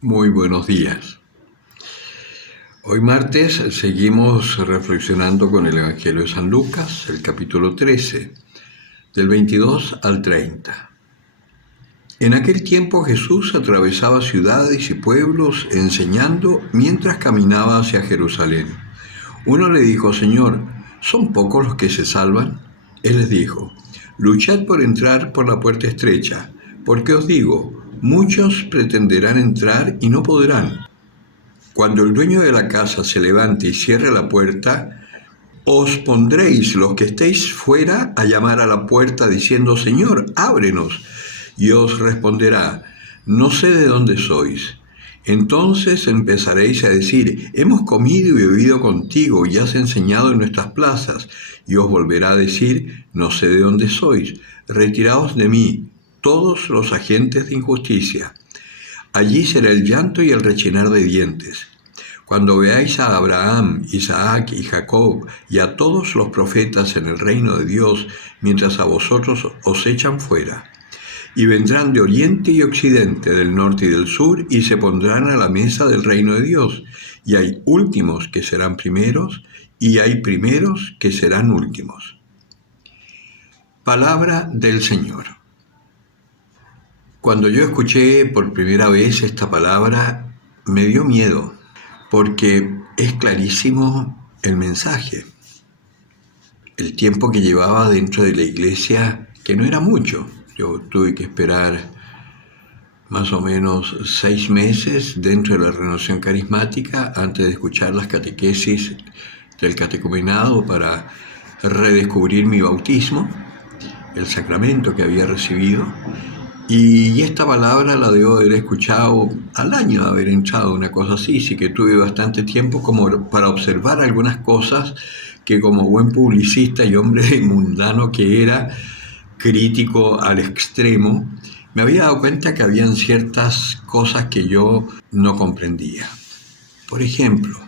Muy buenos días. Hoy martes seguimos reflexionando con el Evangelio de San Lucas, el capítulo 13, del 22 al 30. En aquel tiempo Jesús atravesaba ciudades y pueblos enseñando mientras caminaba hacia Jerusalén. Uno le dijo: Señor, ¿son pocos los que se salvan? Él les dijo: luchad por entrar por la puerta estrecha, porque os digo, muchos pretenderán entrar y no podrán. Cuando el dueño de la casa se levante y cierre la puerta, os pondréis los que estéis fuera a llamar a la puerta diciendo: Señor, ábrenos. Y os responderá: no sé de dónde sois. Entonces empezaréis a decir: hemos comido y bebido contigo y has enseñado en nuestras plazas. Y os volverá a decir: no sé de dónde sois. Retiraos de mí, todos los agentes de injusticia. Allí será el llanto y el rechinar de dientes. Cuando veáis a Abraham, Isaac y Jacob y a todos los profetas en el reino de Dios, mientras a vosotros os echan fuera. Y vendrán de oriente y occidente, del norte y del sur, y se pondrán a la mesa del reino de Dios. Y hay últimos que serán primeros, y hay primeros que serán últimos. Palabra del Señor. Cuando yo escuché por primera vez esta palabra, me dio miedo, porque es clarísimo el mensaje. El tiempo que llevaba dentro de la iglesia, que no era mucho. Yo tuve que esperar más o menos 6 meses dentro de la renovación carismática antes de escuchar las catequesis del catecumenado para redescubrir mi bautismo, el sacramento que había recibido. Y esta palabra la debo haber escuchado al año de haber entrado, una cosa así, sí que tuve bastante tiempo como para observar algunas cosas que, como buen publicista y hombre mundano que era, crítico al extremo, me había dado cuenta que habían ciertas cosas que yo no comprendía. Por ejemplo,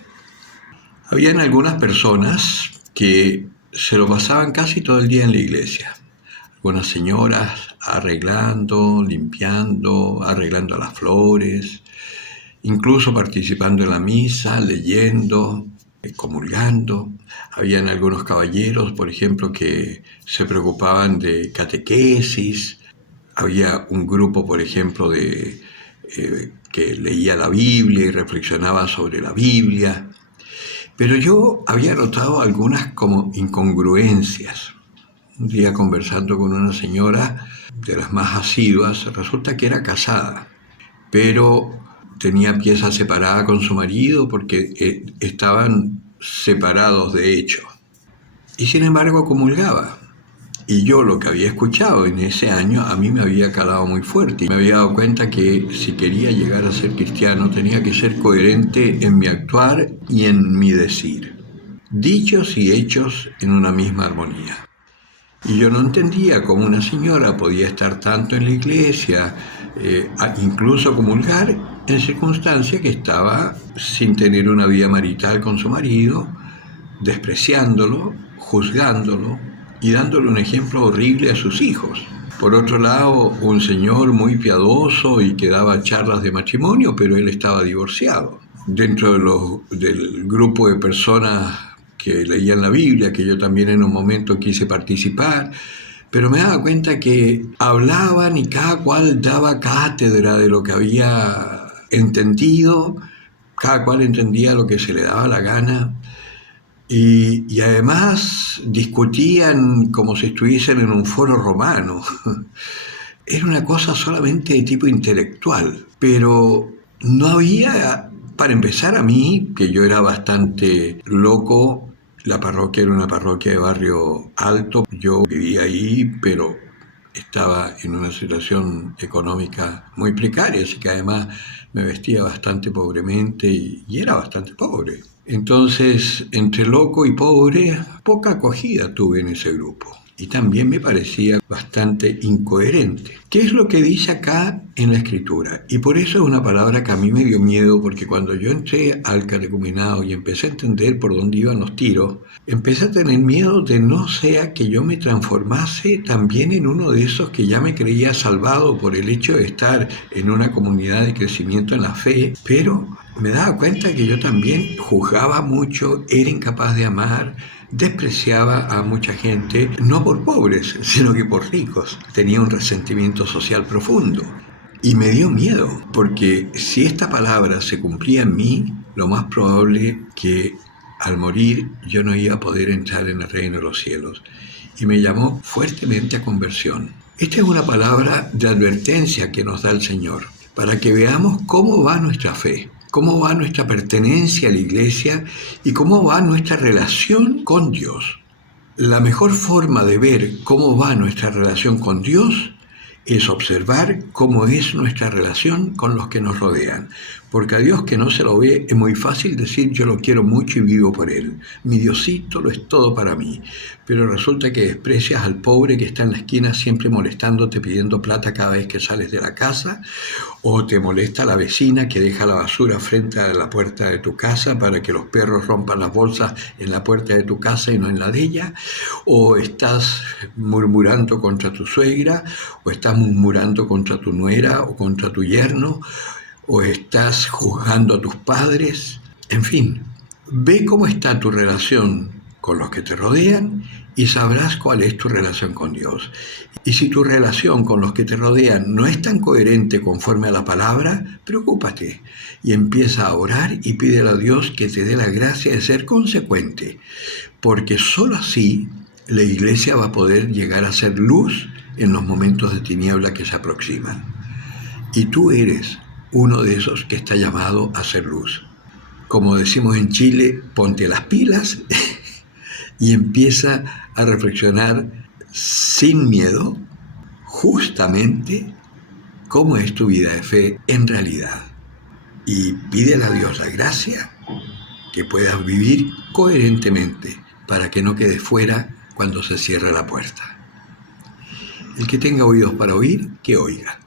habían algunas personas que se lo pasaban casi todo el día en la iglesia. Algunas señoras arreglando, limpiando, arreglando las flores, incluso participando en la misa, leyendo, comulgando. Habían algunos caballeros, por ejemplo, que se preocupaban de catequesis. Había un grupo, por ejemplo, que leía la Biblia y reflexionaba sobre la Biblia. Pero yo había notado algunas como incongruencias. Un día, conversando con una señora de las más asiduas, resulta que era casada, pero tenía pieza separada con su marido porque estaban separados de hecho. Y sin embargo comulgaba. Y yo, lo que había escuchado en ese año, a mí me había calado muy fuerte. Me había dado cuenta que si quería llegar a ser cristiano tenía que ser coherente en mi actuar y en mi decir. Dichos y hechos en una misma armonía. Y yo no entendía cómo una señora podía estar tanto en la iglesia, incluso comulgar, en circunstancia que estaba sin tener una vida marital con su marido, despreciándolo, juzgándolo y dándole un ejemplo horrible a sus hijos. Por otro lado, un señor muy piadoso y que daba charlas de matrimonio, pero él estaba divorciado. Dentro del grupo de personas que leían la Biblia, que yo también en un momento quise participar, pero me daba cuenta que hablaban y cada cual daba cátedra de lo que había entendido, cada cual entendía lo que se le daba la gana, y además discutían como si estuviesen en un foro romano. Era una cosa solamente de tipo intelectual, pero no había, para empezar, a mí, que yo era bastante loco. La parroquia era una parroquia de barrio alto, yo vivía ahí, pero estaba en una situación económica muy precaria, así que además me vestía bastante pobremente y era bastante pobre. Entonces, entre loco y pobre, poca acogida tuve en ese grupo. y también me parecía bastante incoherente. ¿Qué es lo que dice acá en la Escritura? Y por eso es una palabra que a mí me dio miedo, porque cuando yo entré al catecumenado y empecé a entender por dónde iban los tiros, empecé a tener miedo de no sea que yo me transformase también en uno de esos que ya me creía salvado por el hecho de estar en una comunidad de crecimiento en la fe, pero me daba cuenta que yo también juzgaba mucho, era incapaz de amar, despreciaba a mucha gente, no por pobres, sino que por ricos. Tenía un resentimiento social profundo. Y me dio miedo, porque si esta palabra se cumplía en mí, lo más probable que al morir yo no iba a poder entrar en el reino de los cielos. Y me llamó fuertemente a conversión. Esta es una palabra de advertencia que nos da el Señor, para que veamos cómo va nuestra fe, cómo va nuestra pertenencia a la iglesia y cómo va nuestra relación con Dios. La mejor forma de ver cómo va nuestra relación con Dios es observar cómo es nuestra relación con los que nos rodean. Porque a Dios que no se lo ve es muy fácil decir yo lo quiero mucho y vivo por Él. Mi Diosito lo es todo para mí. Pero resulta que desprecias al pobre que está en la esquina siempre molestándote, pidiendo plata cada vez que sales de la casa, o te molesta la vecina que deja la basura frente a la puerta de tu casa para que los perros rompan las bolsas en la puerta de tu casa y no en la de ella, o estás murmurando contra tu suegra, o estás murmurando contra tu nuera o contra tu yerno, o estás juzgando a tus padres. En fin, ve cómo está tu relación con los que te rodean y sabrás cuál es tu relación con Dios. Y si tu relación con los que te rodean no es tan coherente conforme a la palabra, preocúpate y empieza a orar y pídele a Dios que te dé la gracia de ser consecuente, porque sólo así la iglesia va a poder llegar a ser luz en los momentos de tiniebla que se aproximan. Y tú eres uno de esos que está llamado a ser luz. Como decimos en Chile, ponte las pilas y empieza a reflexionar sin miedo justamente cómo es tu vida de fe en realidad. Y pídele a Dios la gracia que puedas vivir coherentemente para que no quedes fuera cuando se cierre la puerta. El que tenga oídos para oír, que oiga.